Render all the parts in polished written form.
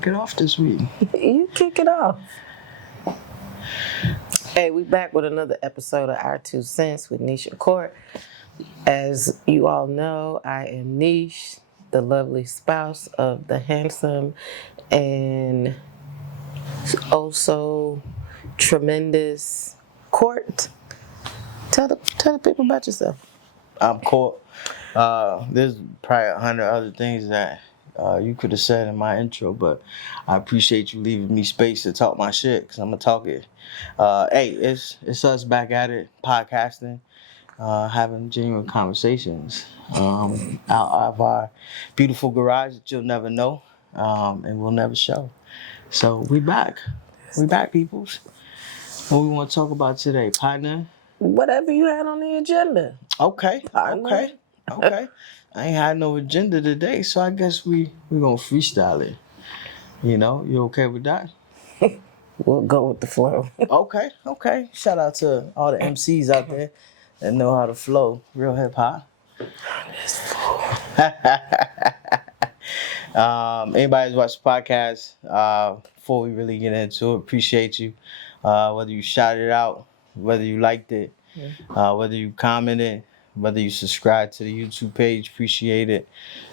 kick it off this week? You kick it off. Hey, we back with another episode of Our Two Cents with Nisha Court. As you all know, I am Niche, the lovely spouse of the handsome and also tremendous Court. Tell the people about yourself. I'm Court. There's probably 100 other things that you could have said in my intro, but I appreciate you leaving me space to talk my shit, because I'm going to talk it. Hey, it's us back at it, podcasting, having genuine conversations out of our beautiful garage that you'll never know and we'll never show. So we back. We back, peoples. What we want to talk about today, partner? Whatever you had on the agenda. Okay, Partner. okay. I ain't had no agenda today, so I guess we gonna freestyle it. You know, you okay with that? We'll go with the flow. Okay. Shout out to all the MCs out there that know how to flow. Real hip hop. Anybody who's watched the podcast, before we really get into it, appreciate you. Whether you shouted it out, whether you liked it, whether you commented, whether you subscribe to the YouTube page, appreciate it.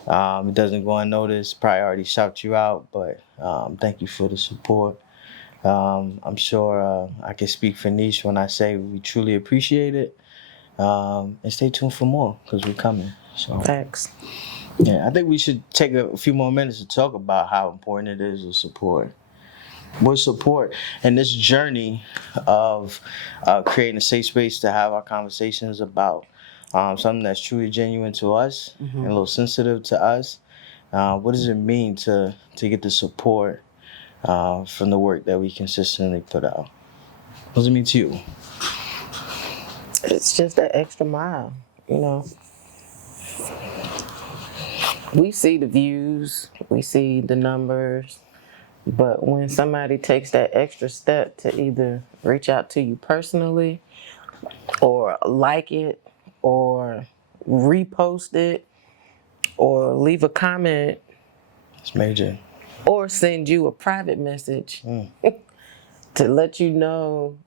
It doesn't go unnoticed. Probably already shout you out, but thank you for the support. I'm sure I can speak for Niche when I say we truly appreciate it. And stay tuned for more, because we're coming. So Thanks. yeah, I think we should take a few more minutes to talk about how important it is to support. What support in this journey of creating a safe space to have our conversations about something that's truly genuine to us and a little sensitive to us. What does it mean to get the support from the work that we consistently put out? What does it mean to you? It's just that extra mile, you know. We see the views, we see the numbers, but when somebody takes that extra step to either reach out to you personally or like it or repost it or leave a comment, It's major. or send you a private message to let you know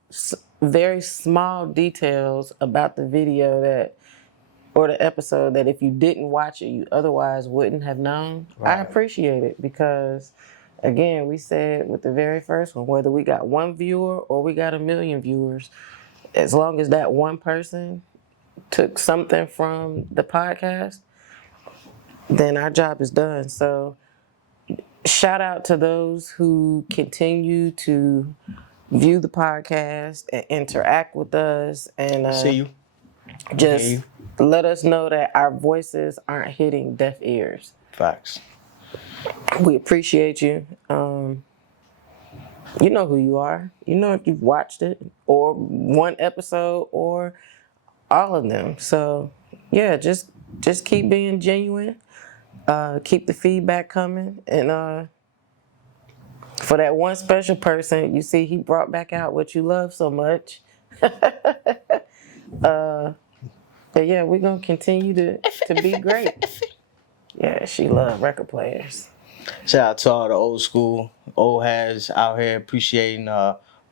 very small details about the video that or the episode that if you didn't watch it, you otherwise wouldn't have known. Right. I appreciate it because, again, we said with the very first one, whether we got one viewer or we got 1 million viewers, as long as that one person took something from the podcast, then our job is done. So shout out to those who continue to view the podcast and interact with us and See you. just let us know that our voices aren't hitting deaf ears. Facts. We appreciate you. You know who you are. You know if you've watched it or one episode or all of them. So yeah, just keep being genuine. Keep the feedback coming. And for that one special person, you see he brought back out what you love so much. But yeah, we're going to continue to be great. Yeah, she loves record players. Shout out to all the old school, old heads out here appreciating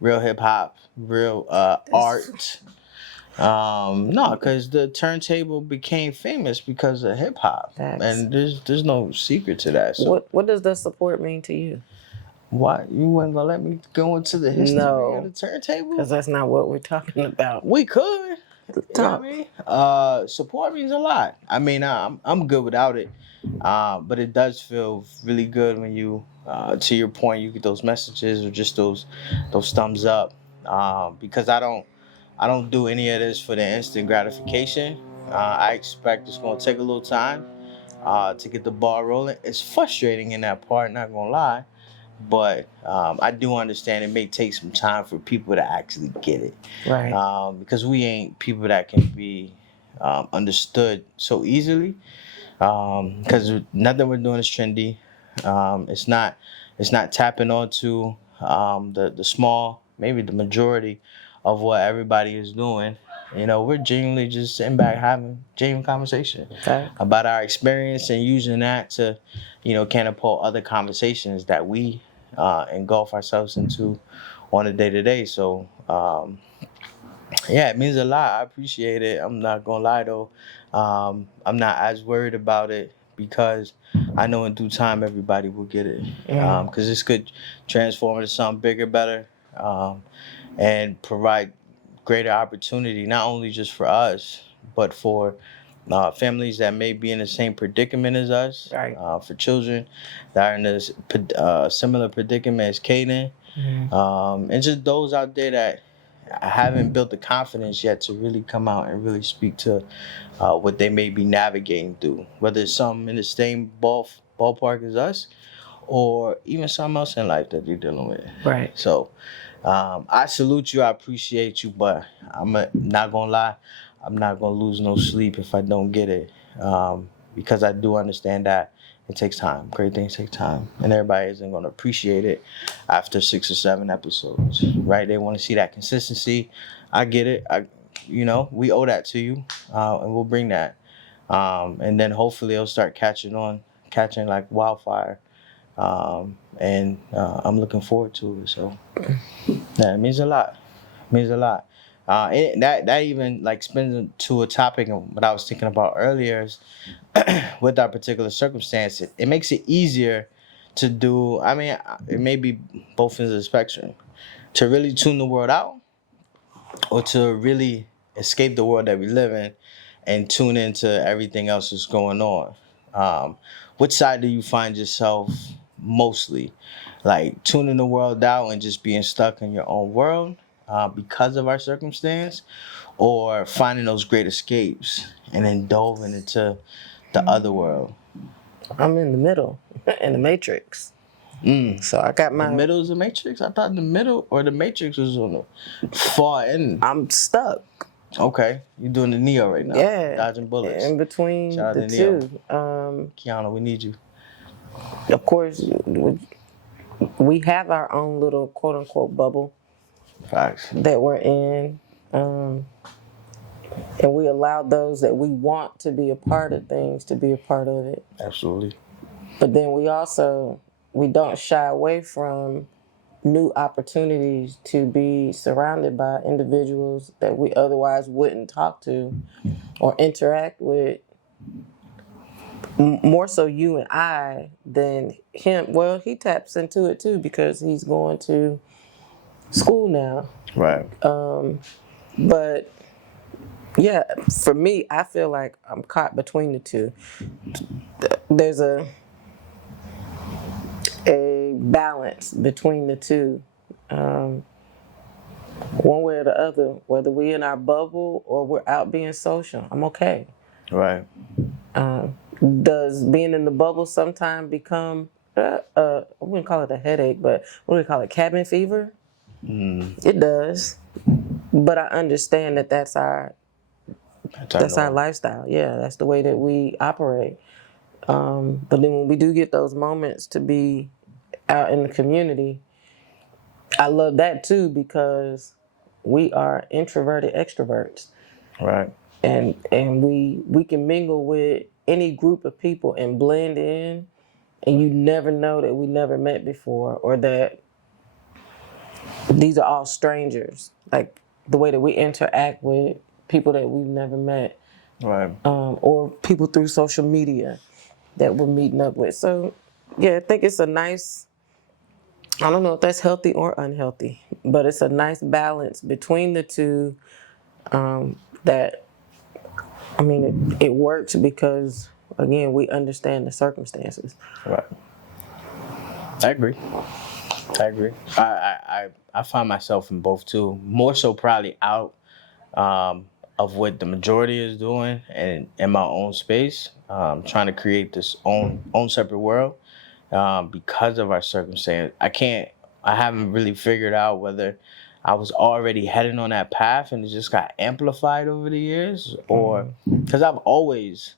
real hip hop, real art. No, because the turntable became famous because of hip hop, and there's no secret to that. So what does the support mean to you? Why you wasn't gonna let me go into the history of the turntable? Because that's not what we're talking about. We could. You know what I mean? Support means a lot. I mean, I'm good without it, but it does feel really good when you, to your point, you get those messages or just those thumbs up. Because I don't do any of this for the instant gratification. I expect it's gonna take a little time to get the ball rolling. It's frustrating in that part, not gonna lie. But I do understand it may take some time for people to actually get it. Right. Because we ain't people that can be understood so easily. Because nothing we're doing is trendy. It's not tapping onto the small, maybe the majority of what everybody is doing. We're genuinely just sitting back having genuine conversation Okay. about our experience and using that to, catapult other conversations that we engulf ourselves into on a day to day. So, yeah, it means a lot. I appreciate it. I'm not gonna lie though. I'm not as worried about it because I know in due time everybody will get it. Because this could transform into something bigger, better, and provide greater opportunity not only just for us, but for families that may be in the same predicament as us. Right. For children that are in this similar predicament as Caden, and just those out there that haven't built the confidence yet to really come out and really speak to what they may be navigating through, whether it's something in the same ballpark as us or even something else in life that they're dealing with. Right. So I salute you. I appreciate you, but not gonna lie, I'm not gonna lose no sleep if I don't get it, because I do understand that it takes time. Great things take time, and everybody isn't gonna appreciate it after 6 or 7 episodes, right? They want to see that consistency. I get it. We owe that to you, and we'll bring that, and then hopefully it'll start catching like wildfire, and I'm looking forward to it. So. Yeah, it means a lot. It means a lot. That even like spins into a topic of what I was thinking about earlier is with our particular circumstance, it makes it easier to do. I mean, it may be both ends of the spectrum to really tune the world out or to really escape the world that we live in and tune into everything else that's going on. Which side do you find yourself mostly? Like tuning the world out and just being stuck in your own world because of our circumstance, or finding those great escapes and then delving into the other world? I'm in the middle, in the matrix. So I got The middle is the matrix? I thought the middle or the matrix was on the far end. I'm stuck. Okay, you're doing the Neo right now. Yeah. Dodging bullets. In between Shout out the to Neo. two. Kiana, we need you. Of course, we have our own little quote unquote bubble Facts. that we're in. And we allow those that we want to be a part of things to be a part of it. Absolutely. But then we don't shy away from new opportunities to be surrounded by individuals that we otherwise wouldn't talk to or interact with. More so you and I than him. Well, he taps into it too because he's going to school now. Right. But yeah, for me, I feel like I'm caught between the two. There's a balance between the two, one way or the other. Whether we're in our bubble or we're out being social, I'm okay. Right. Does being in the bubble sometimes become I wouldn't call it a headache, but what do we call it? Cabin fever. It does, but I understand that that's our lifestyle. Yeah, that's the way that we operate. But then when we do get those moments to be out in the community, I love that too because we are introverted extroverts. Right. And we can mingle with any group of people and blend in, and you never know that we never met before or that these are all strangers. Like the way that we interact with people that we've never met. Right. Or people through social media that we're meeting up with. So, yeah, I think it's a nice, I don't know if that's healthy or unhealthy, but it's a nice balance between the two that, I mean, it works because, again, we understand the circumstances. Right. I agree. I find myself in both too. More so probably out of what the majority is doing and in my own space, trying to create this own separate world because of our circumstance. I haven't really figured out whether I was already heading on that path and it just got amplified over the years, or because I've always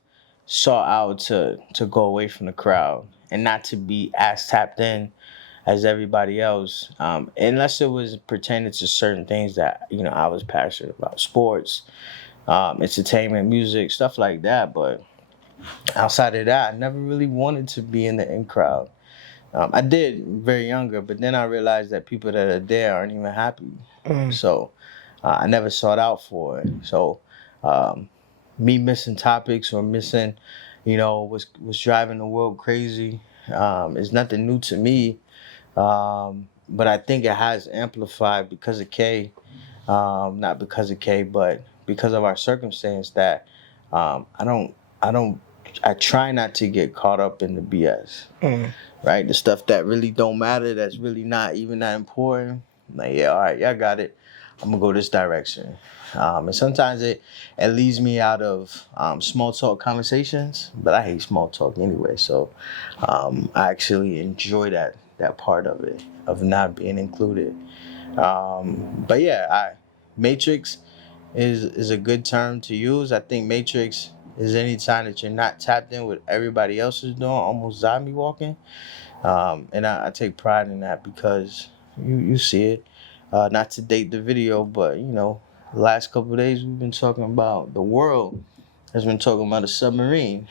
sought out to go away from the crowd and not to be as tapped in as everybody else, unless it was pertaining to certain things that I was passionate about, sports, entertainment, music, stuff like that. But outside of that, I never really wanted to be in the in crowd. I did very younger, but then I realized that people that are there aren't even happy. So I never sought out for it. So um, me missing topics or missing, what's driving the world crazy is nothing new to me. But I think it has amplified because of K, not because of K, but because of our circumstance that I don't, I don't, I try not to get caught up in the BS, right? The stuff that really don't matter, that's really not even that important. Like, yeah, all right, yeah, I got it. I'm gonna go this direction. And sometimes it leads me out of small talk conversations, but I hate small talk anyway. So I actually enjoy that part of it, of not being included. But yeah, Matrix is a good term to use. I think Matrix is any time that you're not tapped in with everybody else is doing, almost zombie walking. And I take pride in that because you see it. Not to date the video, but the last couple of days we've been talking about the world has been talking about a submarine.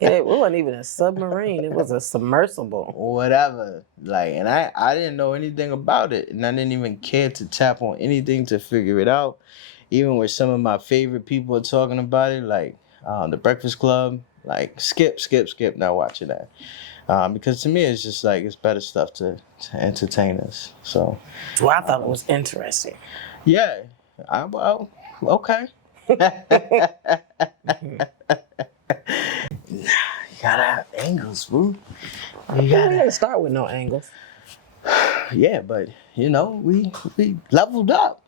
It wasn't even a submarine. It was a submersible. Whatever. Like, and I didn't know anything about it, and I didn't even care to tap on anything to figure it out. Even with some of my favorite people are talking about it, like the Breakfast Club, like skip, not watching that. Because to me, it's just like it's better stuff to entertain us. So, Well, I thought it was interesting. yeah, well, okay. You gotta have angles, boo. You gotta start with no angles. Yeah, but we leveled up.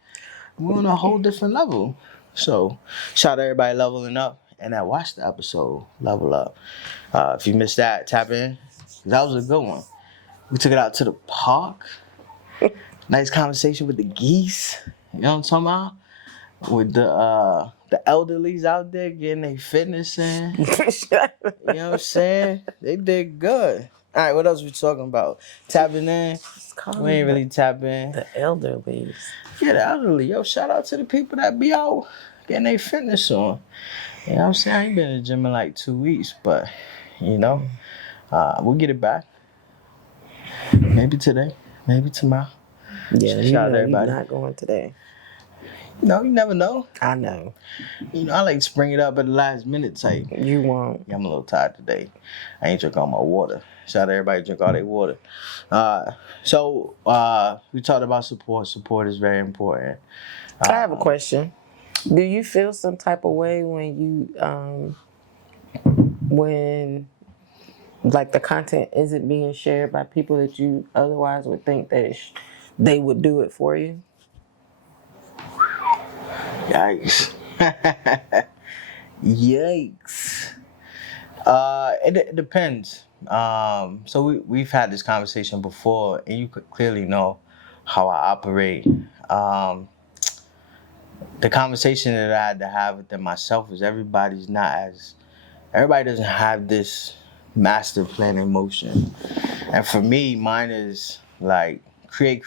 We're on a whole different level. So, shout out to everybody leveling up and that watched the episode Level Up. If you missed that, tap in. That was a good one. We took it out to the park. Nice conversation with the geese. You know what I'm talking about? With the elderlies out there getting their fitness in. You know what I'm saying? They did good. All right, what else we talking about? Tapping in. We ain't really tap in. The elderlies. Yeah, the elderly. Yo, shout out to the people that be out getting their fitness on. You know what I'm saying? I ain't been in the gym in like 2 weeks, but we'll get it back. Maybe today, maybe tomorrow. Yeah, Shout out to everybody. You're not going today. You never know. I know. I like to spring it up at the last minute type. You won't. I'm a little tired today. I ain't drink all my water. Shout out to everybody drink all their water. So we talked about support. Support is very important. I have a question. Do you feel some type of way when you when like the content isn't being shared by people that you otherwise would think that they would do it for you? Yikes. Yikes. It depends. So we've had this conversation before, and you could clearly know how I operate. The conversation that I had to have within myself was everybody doesn't have this master plan in motion. And for me, mine is like create,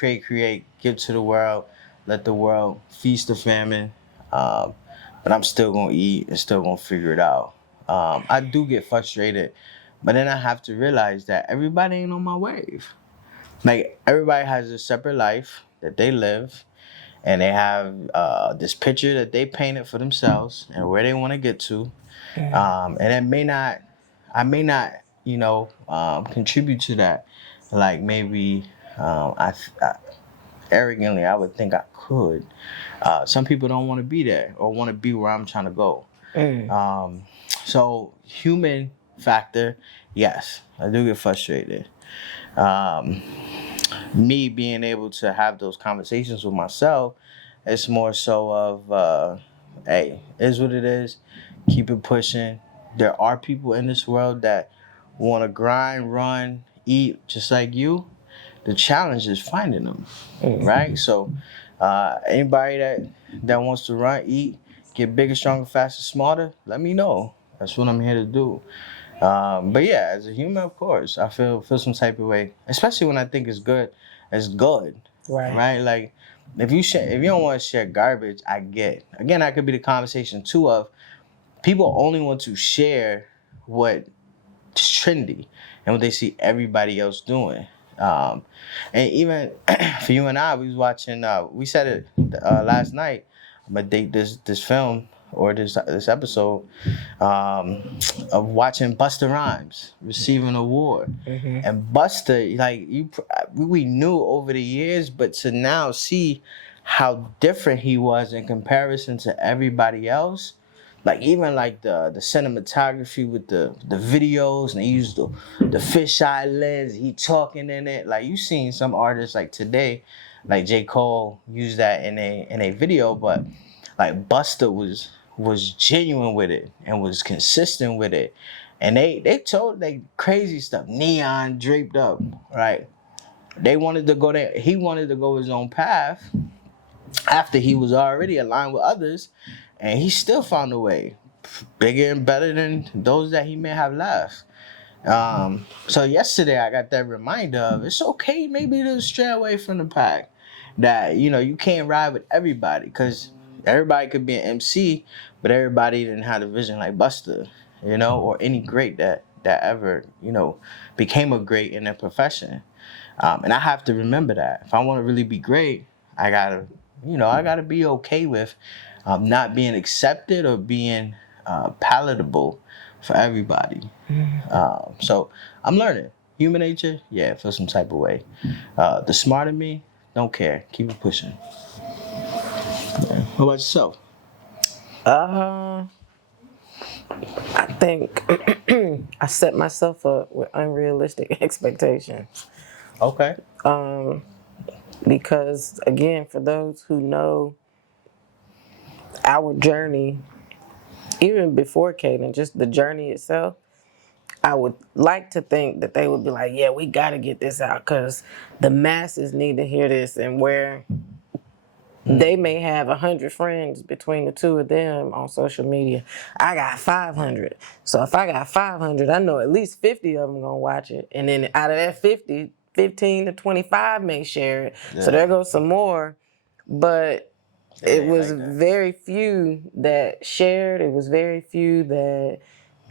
give to the world, let the world feast the famine. But I'm still gonna eat and still gonna figure it out. I do get frustrated, but then I have to realize that everybody ain't on my wave. Like everybody has a separate life that they live, and they have this picture that they painted for themselves and where they want to get to. And I may not, contribute to that. Like maybe I arrogantly, I would think I could. Some people don't want to be there or want to be where I'm trying to go. So human factor, yes, I do get frustrated. Me being able to have those conversations with myself, it's more so of, hey, it is what it is. Keep it pushing. There are people in this world that want to grind, run, eat just like you. The challenge is finding them, right? So anybody that wants to run, eat, get bigger, stronger, faster, smarter, let me know. That's what I'm here to do. But yeah, as a human, of course, I feel some type of way, especially when I think it's good. It's good, Right. right? Like if you don't want to share garbage, I get. Again, that could be the conversation too of people only want to share what trendy and what they see everybody else doing. Um, and even for you and I, we was watching. We said it last night. I'm gonna date this film or this episode of watching Busta Rhymes receive an award. Mm-hmm. And Busta, like we knew over the years, but to now see how different he was in comparison to everybody else, like even like the cinematography with the videos, and he used the fisheye lens, he talking in it. Like you seen some artists like today, like J. Cole use that in a video, but like Busta was genuine with it and was consistent with it. And they told like crazy stuff, neon draped up, right? They wanted to go there. He wanted to go his own path after he was already aligned with others, and he still found a way, bigger and better than those that he may have left. So yesterday I got that reminder of it's okay maybe to stray away from the pack. That you can't ride with everybody because everybody could be an MC, but everybody didn't have a vision like Buster, or any great that ever became a great in their profession. And I have to remember that if I want to really be great, I gotta be okay with not being accepted or being palatable for everybody. So I'm learning. Human nature, yeah, feel some type of way. The smart of me, don't care. Keep it pushing. Yeah. What about yourself? I think I set myself up with unrealistic expectations. Okay. Because again, for those who know our journey, even before Caden, just the journey itself, I would like to think that they would be like, yeah, we got to get this out because the masses need to hear this. And where they may have 100 friends between the two of them on social media, I got 500. So if I got 500, I know at least 50 of them going to watch it. And then out of that 50, 15 to 25 may share it. So there goes some more. But it was like very few that shared. It was very few that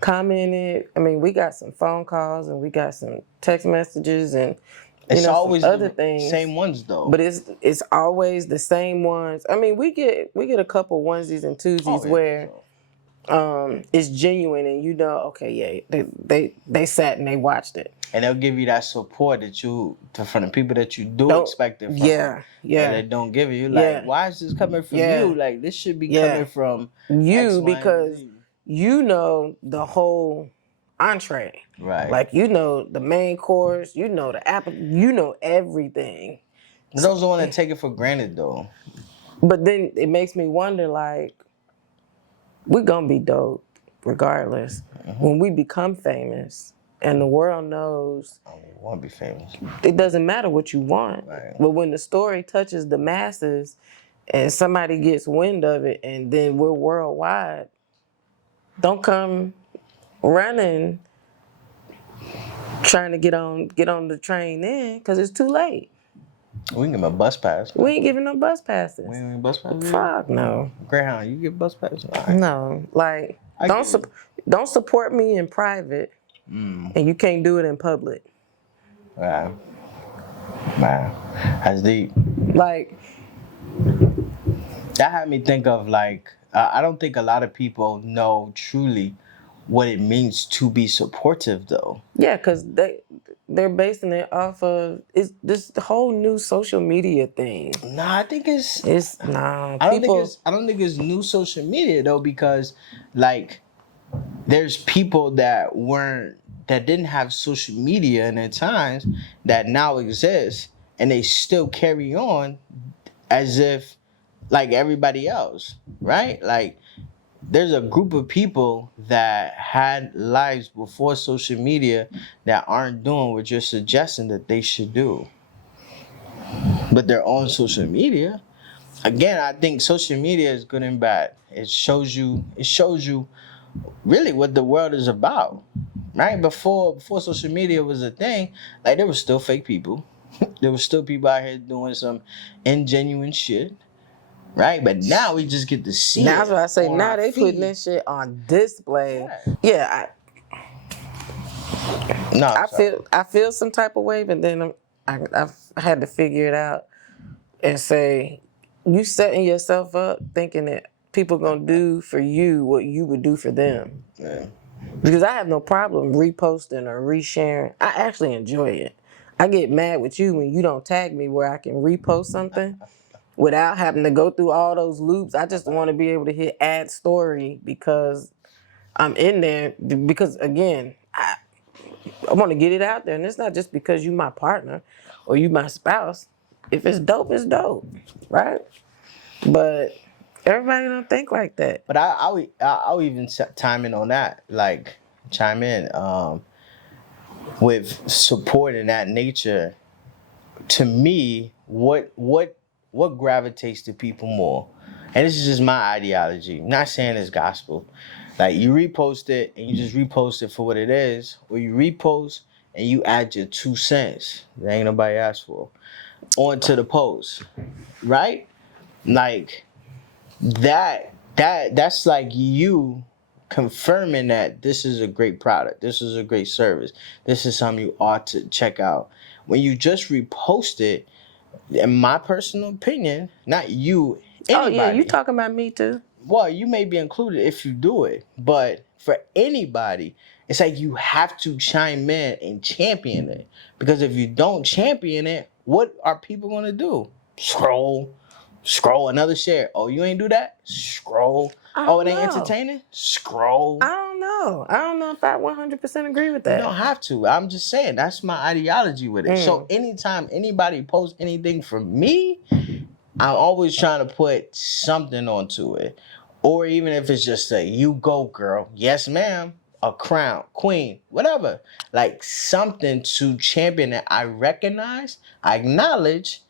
commented. I mean, we got some phone calls and we got some text messages and it's always some other the things. same ones though. But it's always the same ones. I mean, we get a couple onesies and twosies where it's genuine and okay, yeah, they sat and they watched it. And they'll give you that support from the people that you do expect it from. Yeah. And they don't give you like, why is this coming from you? Like this should be coming from you X, Y, because you know the whole entree. Right. Like the main course, the apple, everything. Those are the ones that take it for granted though. But then it makes me wonder, like, we're gonna be dope regardless. When we become famous and the world knows, I don't want to be famous. It doesn't matter what you want. Right. But when the story touches the masses and somebody gets wind of it and then we're worldwide, don't come running trying to get on the train in because it's too late. We can give them a bus pass. We ain't giving no bus passes. We ain't giving bus passes? Fuck no. Greyhound, you give bus passes? Right. No. Like, don't support me in private and you can't do it in public. Wow. That's deep. Like, that had me think of like, I don't think a lot of people know truly what it means to be supportive though. Yeah, because they're basing it off of this whole new social media thing. Nah, I think it's nah. I don't think it's new social media though, because like there's people that didn't have social media in their times that now exist and they still carry on as if like everybody else, right? Like there's a group of people that had lives before social media that aren't doing what you're suggesting that they should do. But they're on social media. Again, I think social media is good and bad. It shows you really what the world is about. right? Before social media was a thing, like there were still fake people. There were still people out here doing some ingenuine shit, right? But now we just get to see Now that's it what I say. on Now our they putting this feeds. shit on display. Yeah. Yeah, No, I'm I sorry. feel some type of way, but then I've had to figure it out and say, you setting yourself up thinking that people gonna do for you what you would do for them. Yeah. Because I have no problem reposting or resharing. I actually enjoy it. I get mad with you when you don't tag me where I can repost something without having to go through all those loops. I just want to be able to hit add story because I'm in there. Because again, I want to get it out there, and it's not just because you my partner or you my spouse. If it's dope, it's dope, right? But everybody don't think like that. But I'll even chime in on that, like chime in with support in that nature. To me, what gravitates to people more, and this is just my ideology. I'm not saying it's gospel. Like you repost it and you just repost it for what it is, or you repost and you add your 2 cents that ain't nobody asked for onto the post, right? Like that's like you confirming that this is a great product, this is a great service, this is something you ought to check out. When you just repost it, in my personal opinion, not you, Oh yeah, you anybody. talking about me too? Well, you may be included if you do it, but for anybody, it's like you have to chime in and champion it. Because if you don't champion it, what are people gonna do? Scroll another share. Oh, you ain't do that? Scroll. I Oh, it don't ain't know. entertaining? Scroll. I don't know. I don't know if I 100% agree with You that. don't have to. I'm just saying that's my ideology with it. So Mm. anytime anybody posts anything from me, I'm always trying to put something onto it. Or even if it's just a you go girl, yes ma'am, a crown, queen, whatever. Like something to champion that I recognize, I acknowledge,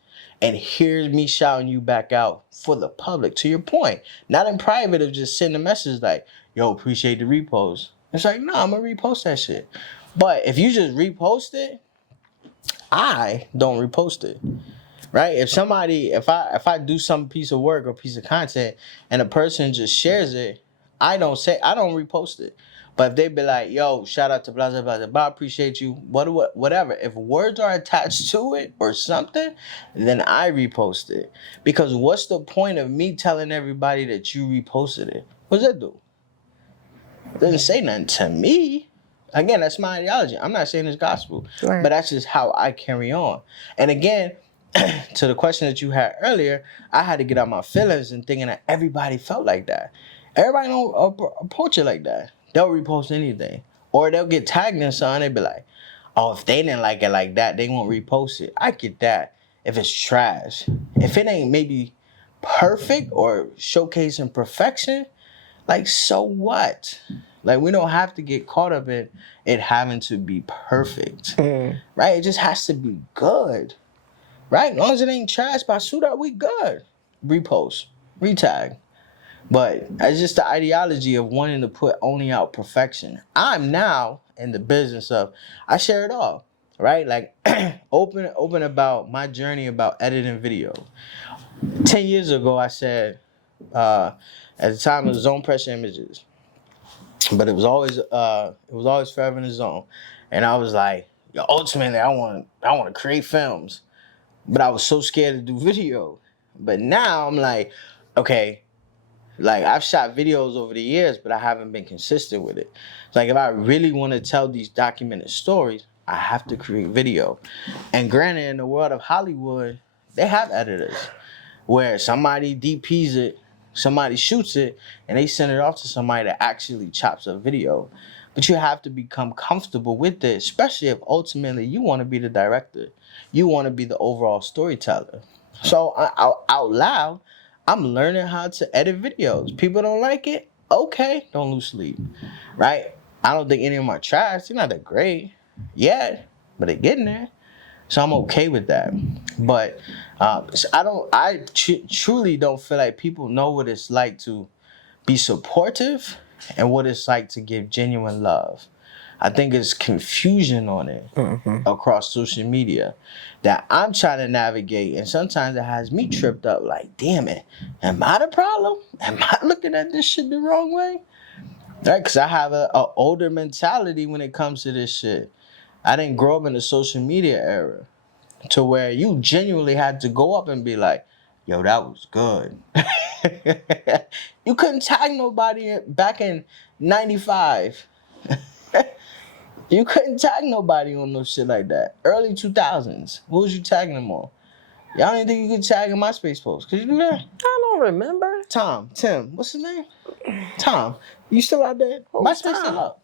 and here's me shouting you back out for the public. To your point, not in private of just sending a message like, yo, appreciate the repost. It's like, no, I'm gonna repost that shit. But if you just repost it, I don't repost it, right? If I do some piece of work or piece of content and a person just shares it, I don't repost it. But if they be like, yo, shout out to blah blah blah blah, appreciate you, whatever. If words are attached to it or something, then I repost it. Because what's the point of me telling everybody that you reposted it? What does that do? It doesn't say nothing to me. Again, that's my ideology. I'm not saying it's gospel, Right. but that's just how I carry on. And again, to the question that you had earlier, I had to get out my feelings and thinking that everybody felt like that. Everybody don't approach it like that. They'll repost anything, or they'll get tagged in something. They be like, "Oh, if they didn't like it like that, they won't repost it." I get that. If it's trash, if it ain't maybe perfect or showcasing perfection, like so what? Like we don't have to get caught up in it having to be perfect, right? It just has to be good. Right? As long as it ain't trash by shootout, we good. Repost, retag. But it's just the ideology of wanting to put only out perfection. I'm now in the business of I share it all. Right? Like open about my journey about editing video. 10 years ago I said at the time it was zone pressure images. But it was always forever in the zone. And I was like, yo, ultimately I want to create films. But I was so scared to do video. But now I'm like, okay, like I've shot videos over the years, but I haven't been consistent with it. Like if I really want to tell these documented stories, I have to create video. And granted, in the world of Hollywood, they have editors where somebody DPs it, somebody shoots it, and they send it off to somebody that actually chops up video. But you have to become comfortable with it, especially if ultimately you want to be the director. You want to be the overall storyteller. So out loud, I'm learning how to edit videos. People don't like it? Okay, don't lose sleep. Right? I don't think any of them are trash. They're not that great yet, but they're getting there. So I'm okay with that. But truly don't feel like people know what it's like to be supportive and what it's like to give genuine love. I think it's confusion on it across social media that I'm trying to navigate, and sometimes it has me tripped up. Like, damn it, am I the problem? Am I looking at this shit the wrong way? Right? Because I have a older mentality when it comes to this shit. I didn't grow up in the social media era to where you genuinely had to go up and be like, yo, that was good. You couldn't tag nobody back in 95. You couldn't tag nobody on no shit like that. Early 2000s. What was you tagging them on? Y'all didn't think you could tag a MySpace post. Could you do that? I don't remember. Tim, what's his name? Tom, you still out there? Who's MySpace Tom? still up.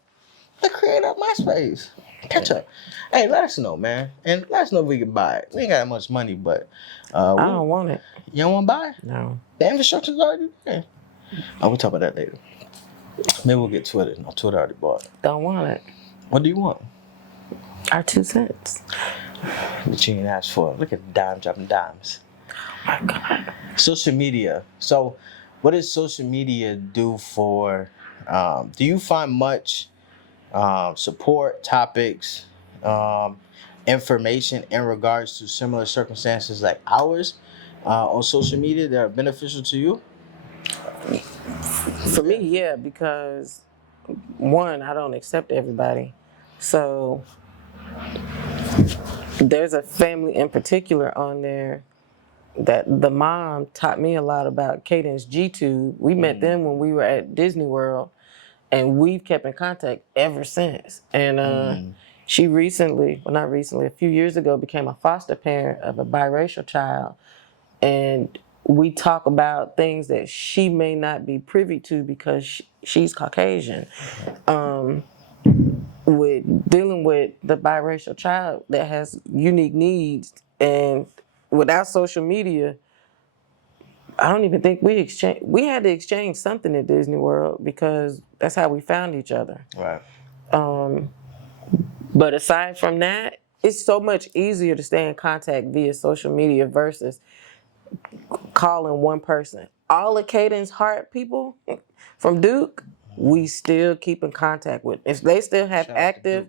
The creator of MySpace. Catch up. Hey, let us know, man. And let us know if we can buy it. We ain't got that much money, but I don't want it. You don't want to buy it? No. The infrastructure's already there. We'll talk about that later. Maybe we'll get Twitter. No, Twitter already bought it. Don't want it. What do you want? Our 2 cents. What you ain't asked for. Look at the dime dropping dimes. Oh my God. Social media. So, what does social media do for... do you find much support, topics, information in regards to similar circumstances like ours on social media that are beneficial to you? For me, yeah, because one, I don't accept everybody. So there's a family in particular on there that the mom taught me a lot about Cadence G2. We met them when we were at Disney World, and we've kept in contact ever since. And she recently, well, not recently, a few years ago, became a foster parent of a biracial child. And we talk about things that she may not be privy to because she's Caucasian. With dealing with the biracial child that has unique needs, and without social media, I don't even think we had to exchange something at Disney World because that's how we found each other. Right. But aside from that, it's so much easier to stay in contact via social media versus calling one person. All of Caden's heart people from Duke, we still keep in contact with. If they still have active,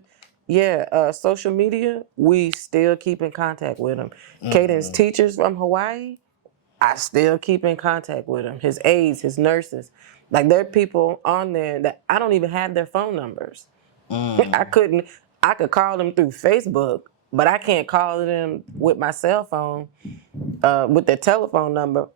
social media, we still keep in contact with them. Caden's teachers from Hawaii, I still keep in contact with them. His aides, his nurses. Like, there are people on there that I don't even have their phone numbers. I could call them through Facebook, but I can't call them with my cell phone, with their telephone number.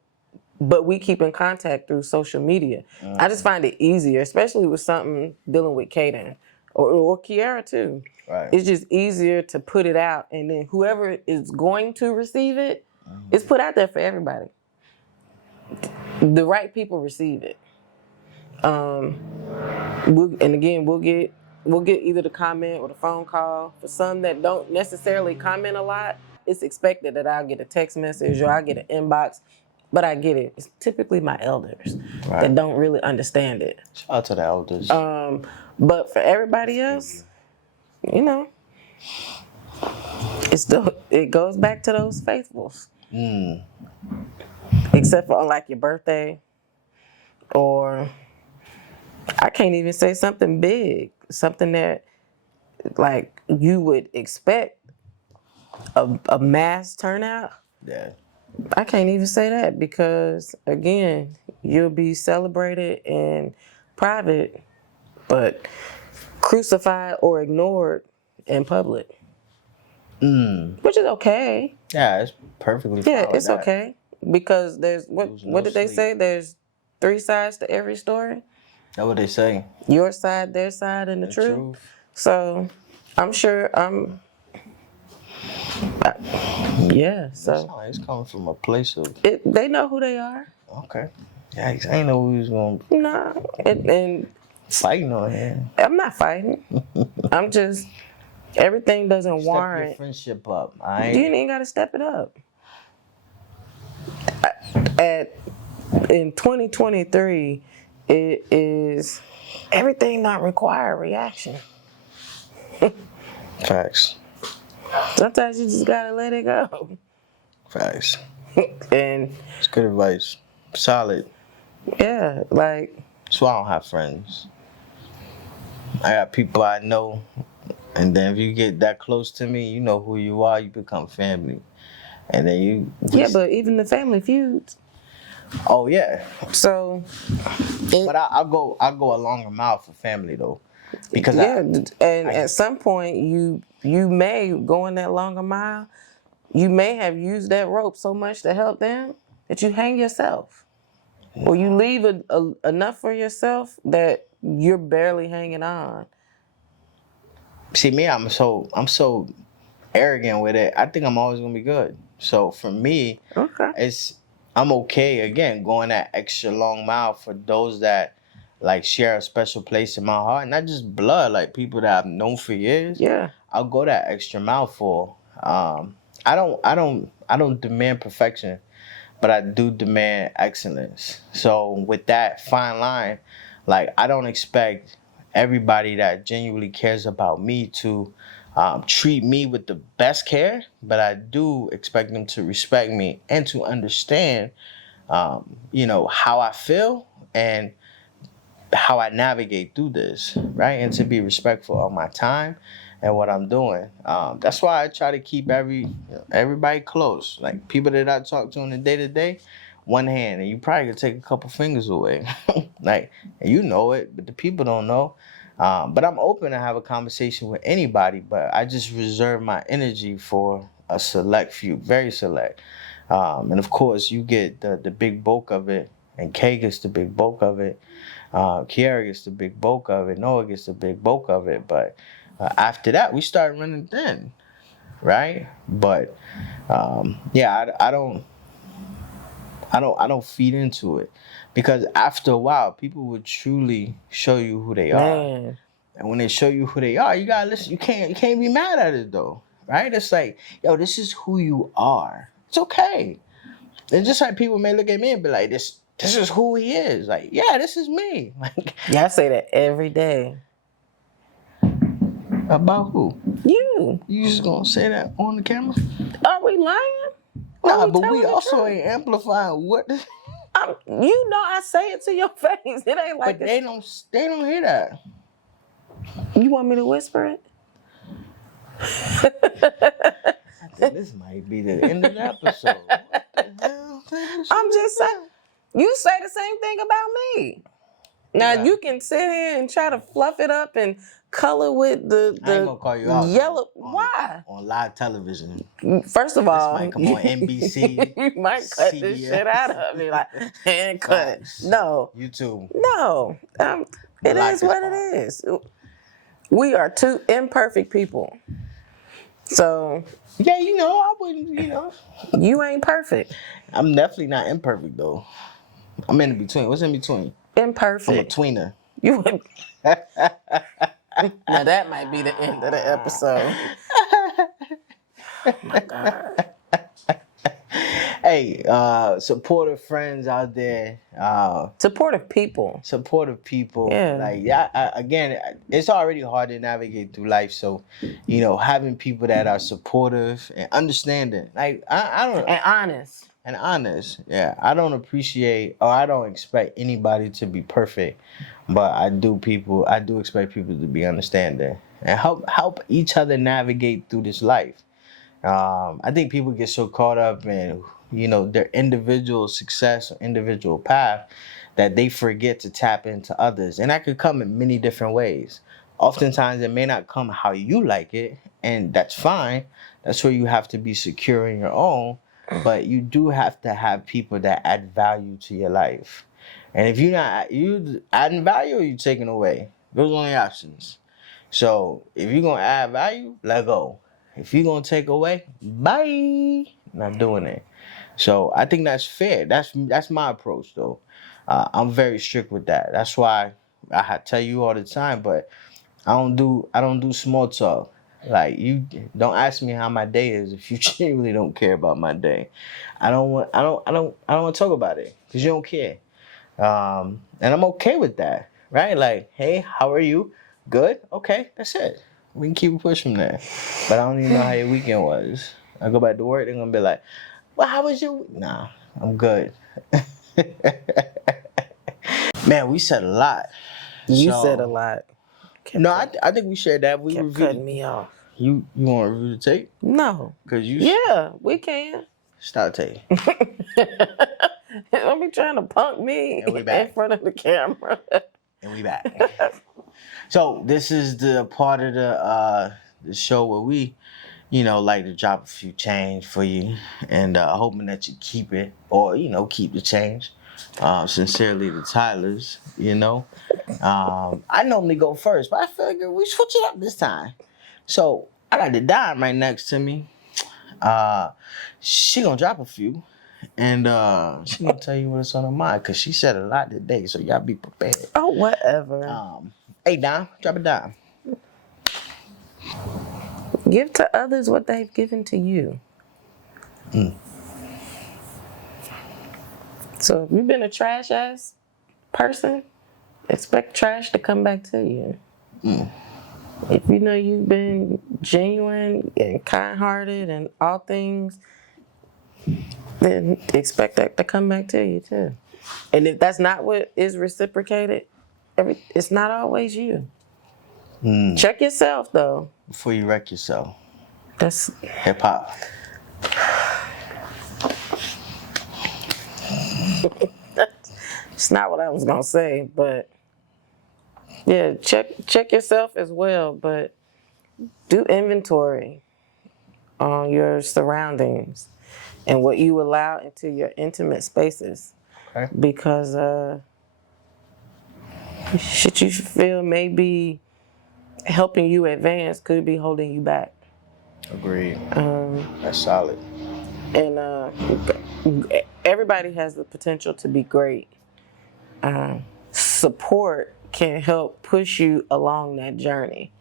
But we keep in contact through social media. I just find it easier, especially with something dealing with Kaden or Kiara too. Right. It's just easier to put it out, and then whoever is going to receive it, it's put out there for everybody. The right people receive it. We'll get either the comment or the phone call. For some that don't necessarily comment a lot, it's expected that I'll get a text message or I'll get an inbox. But I get it. It's typically my elders that don't really understand it. Shout out to the elders. But for everybody else, it goes back to those faithfuls. Except for like your birthday, or I can't even say something big, something that like you would expect a mass turnout. Yeah. I can't even say that because, again, you'll be celebrated in private, but crucified or ignored in public. Which is okay. Yeah, it's perfectly fine. Yeah, it's okay. Because there's, what did they say? There's 3 sides to every story. That's what they say. Your side, their side, and the truth. So I'm sure so It's coming from a place of... they know who they are. Okay. Yeah, I ain't know we was going to... No. And fighting on here. I'm not fighting. I'm just... Everything doesn't warrant... Step your friendship up. You ain't got to step it up. In 2023, it is... Everything not require a reaction. Facts. Sometimes you just gotta let it go. Facts. And it's good advice. Solid. Yeah, like... That's why I don't have friends. I got people I know And then if you get that close to me, you know who you are. You become family. And then Yeah, but even the family feuds. Oh yeah. So, But I'll go a longer mile for family though, because yeah, and at some point you may go in that longer mile. You may have used that rope so much to help them that you hang yourself, or you leave enough for yourself that you're barely hanging on. see me. I'm so arrogant with it. I think I'm always gonna be good. So for me, Okay. it's I'm okay again going that extra long mile for those that like share a special place in my heart, not just blood, like people that I've known for years. Yeah. I'll go that extra mile for. I don't demand perfection, but I do demand excellence. So with that fine line, like I don't expect everybody that genuinely cares about me to treat me with the best care, but I do expect them to respect me and to understand, how I feel and how I navigate through this, right? And to be respectful of my time and what I'm doing. That's why I try to keep everybody close. Like people that I talk to on the day to day, one hand, and you probably could take a couple fingers away. Like, and you know it, but the people don't know. But I'm open to have a conversation with anybody, but I just reserve my energy for a select few, very select. And of course, you get the big bulk of it, and Kay gets the big bulk of it. Kiara gets the big bulk of it. Noah gets the big bulk of it. But after that, we start running thin, right? But yeah, I don't feed into it because after a while, people will truly show you who they are, Man. and when they show you who they are, you gotta listen. You can't be mad at it though, right? It's like, yo, this is who you are. It's okay. It's just like people may look at me and be like, this is who he is. Like, yeah, this is me. Like, Yeah, I say that every day. about who? You. You just gonna say that on the camera? Are we lying? Nah, we but telling we the also truth? ain't amplifying what. You know I say it to your face. It ain't like But they don't hear that. You want me to whisper it? I think this might be the end of the episode. What the hell? I'm just saying. You say the same thing about me. Now Yeah. you can sit here and try to fluff it up and color with I ain't gonna call you out yellow. on Why? live television. First of This all, might come on NBC. you might cut this CBS. shit out of me, like and cut. Facts. No, YouTube. no. It is what it is. We are two imperfect people. So Yeah, I wouldn't. you ain't perfect. I'm definitely not imperfect though. I'm in between. What's in between? Imperfect. I'm a tweener. You would. Now that might be the end of the episode. Oh my God. Hey, supportive friends out there. Supportive people. Supportive people. Yeah. Like, again, it's already hard to navigate through life. So, having people that are supportive and understanding. Like, I don't. And honest. And honest. Yeah. I don't appreciate or I don't expect anybody to be perfect. But I do expect people to be understanding and help each other navigate through this life. I think people get so caught up in their individual success or individual path that they forget to tap into others, and that could come in many different ways. Oftentimes, it may not come how you like it, and that's fine. That's where you have to be secure in your own, but you do have to have people that add value to your life. And if you're not you adding value or you taking away, those are the only options. So if you're gonna add value, let go. If you're gonna take away, bye. Not doing it. So I think that's fair. That's my approach though. I'm very strict with that. That's why tell you all the time, but I don't do small talk. Like, you don't ask me how my day is if you genuinely don't care about my day. I don't want to talk about it because you don't care. And I'm okay with that, right? Like, hey, how are you? Good? Okay, that's it. We can keep it pushing from there. But I don't even know how your weekend was. I go back to work, they're gonna be like, well, how was your week? Nah, I'm good. Man, we said a lot. You said a lot. No, I think we shared that. We kept reviewed cutting me off. You want to review the tape? No. Cause you Yeah, we can. stop the tape. Don't be trying to punk me And we back. in front of the camera. And we back. So this is the part of the show where we, like to drop a few change for you, and hoping that you keep it or keep the change. Sincerely, the Tylers. I normally go first, but I feel like we switch it up this time. So I got the dime right next to me. She gonna drop a few, and she gonna tell you what's on her mind because she said a lot today. So y'all be prepared. Oh, whatever. Hey, dime, drop a dime. Give to others what they've given to you. So if you've been a trash ass person, expect trash to come back to you. If you know you've been genuine and kind-hearted and all things, then expect that to come back to you too. And if that's not what is reciprocated, it's not always you. Check yourself though. Before you wreck yourself. That's hip hop. It's not what I was gonna say, but yeah, check yourself as well, but do inventory on your surroundings and what you allow into your intimate spaces. Okay. Because shit you feel may be helping you advance could be holding you back. Agreed. That's solid. And everybody has the potential to be great. Support can help push you along that journey.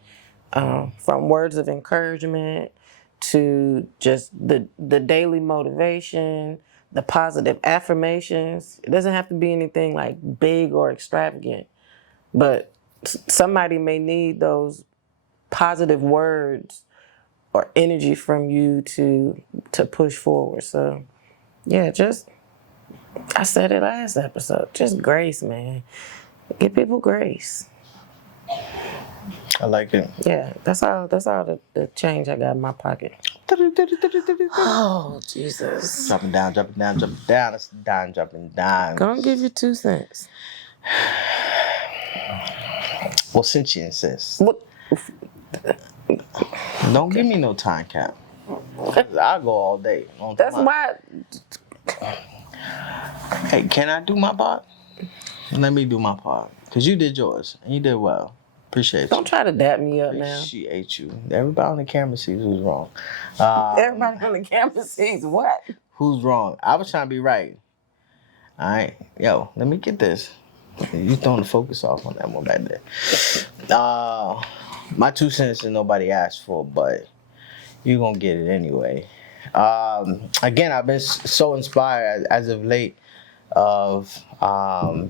From words of encouragement to just the daily motivation, the positive affirmations. It doesn't have to be anything like big or extravagant, but somebody may need those positive words or energy from you to push forward. So yeah, I said it last episode, just grace, man. Give people grace. I like it. Yeah, that's all the change I got in my pocket. Oh, Jesus. Dropping down. That's dime dropping down. Gonna give you 2 cents. Well, since you insist. What? Don't give me no time cap. I'll go all day. That's why. Hey, can I do my part? Let me do my part. Because you did yours. And you did well. Appreciate Don't you. try to dap me up now. Appreciate you. Everybody on the camera sees who's wrong. Everybody on the camera sees what? Who's wrong? I was trying to be right. All right. Yo, let me get this. You throwing the focus off on that one back there. My 2 cents is nobody asked for, but you're going to get it anyway. Again, I've been so inspired as of late of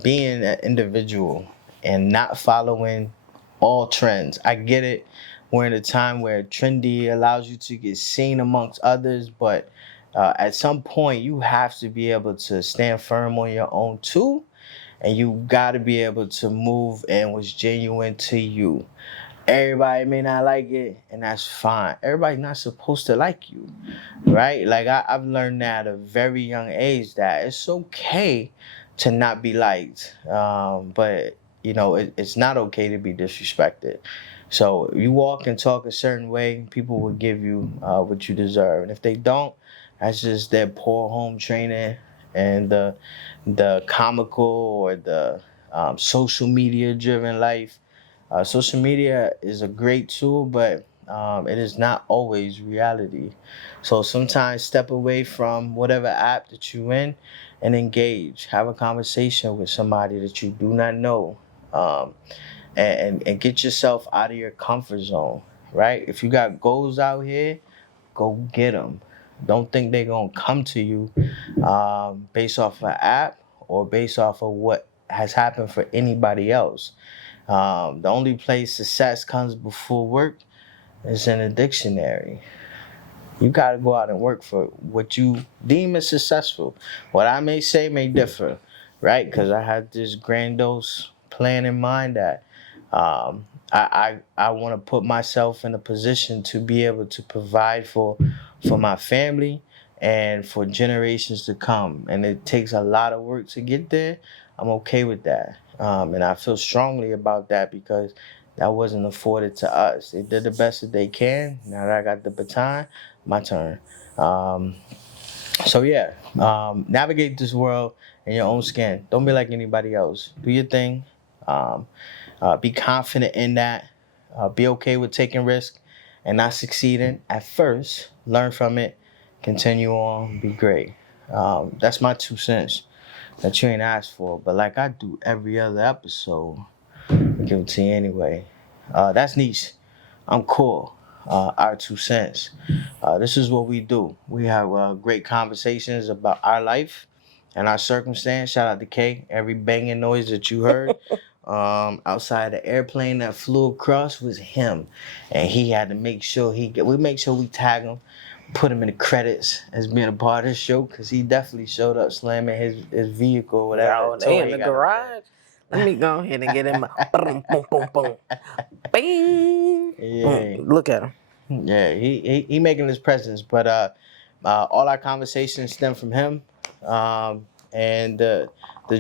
being an individual and not following all trends. I get it. We're in a time where trendy allows you to get seen amongst others, but at some point you have to be able to stand firm on your own too, and you got to be able to move in what's genuine to you. Everybody may not like it, and that's fine. Everybody's not supposed to like you, right? Like I've learned that at a very young age that it's okay to not be liked, but it's not okay to be disrespected. So you walk and talk a certain way, people will give you what you deserve, and if they don't, that's just their poor home training and the comical or the social media driven life. Social media is a great tool, but it is not always reality. So sometimes step away from whatever app that you're in and engage. Have a conversation with somebody that you do not know, and get yourself out of your comfort zone, right? If you got goals out here, go get them. Don't think they're going to come to you based off an app or based off of what has happened for anybody else. The only place success comes before work is in a dictionary. You got to go out and work for what you deem as successful. What I may say may differ, right? Because I had this grandiose plan in mind that I want to put myself in a position to be able to provide for my family and for generations to come. And it takes a lot of work to get there. I'm okay with that. And I feel strongly about that because that wasn't afforded to us. They did the best that they can. Now that I got the baton, my turn. Um, so yeah, navigate this world in your own skin. Don't be like anybody else. Do your thing. Um, be confident in that. Be okay with taking risks and not succeeding at first. Learn from it. Continue on. Be great. That's my 2 cents that you ain't asked for. But like I do every other episode, I'll give it to you anyway. That's niche. I'm cool. Our 2 cents. This is what we do. We have great conversations about our life and our circumstance. Shout out to K. Every banging noise that you heard outside the airplane that flew across was him, and he had to make sure we make sure we tag him, put him in the credits as being a part of the show because he definitely showed up slamming his vehicle or whatever. Oh, they in the garage. Let me go ahead and get him. Boom, boom, boom, boom. Bing. Yeah. Look at him. Yeah, he making his presence, but all our conversations stem from him, and the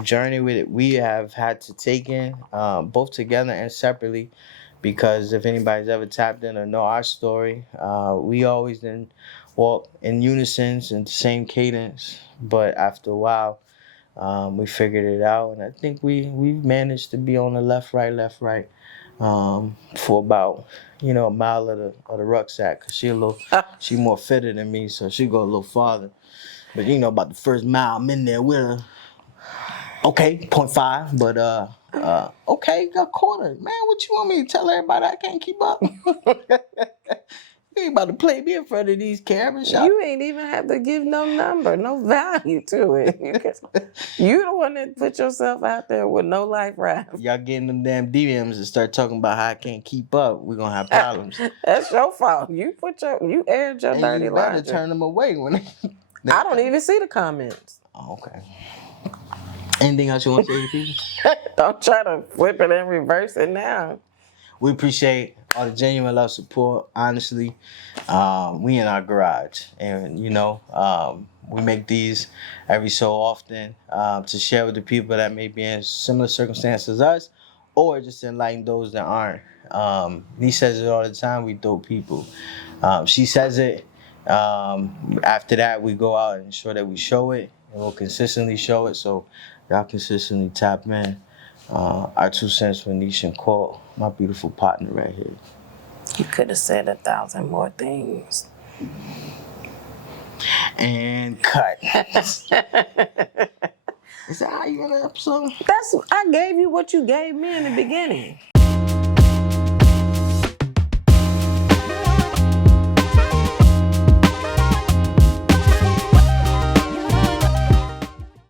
journey we have had to take in, both together and separately, because if anybody's ever tapped in or know our story, we always then walk in unison in the same cadence, but after a while, we figured it out, and I think we managed to be on the left, right. For about a mile of the rucksack, cause she more fitter than me, so she go a little farther. But about the first mile, I'm in there with her. Okay, 0.5, but okay, a quarter. Man, what you want me to tell everybody I can't keep up? You ain't about to play me in front of these cameras. You ain't even have to give no number, no value to it. You the one that put yourself out there with no life raft. Y'all getting them damn DMs and start talking about how I can't keep up. We're gonna have problems. That's your fault. You aired your And dirty you better laundry. turn them away when I don't even see the comments. Oh, okay. Anything else you want to say to people? Don't try to flip it and reverse it now. We appreciate all the genuine love, support. Honestly, we in our garage, and we make these every so often to share with the people that may be in similar circumstances as us, or just enlighten those that aren't. He says it all the time. We dope people. She says it. After that, we go out and ensure that we show it, and we'll consistently show it. So y'all consistently tap in. Our 2 cents for Niche and Court, my beautiful partner right here. You could have said 1,000 more things. And cut. Is that how you end the episode? I gave you what you gave me in the beginning.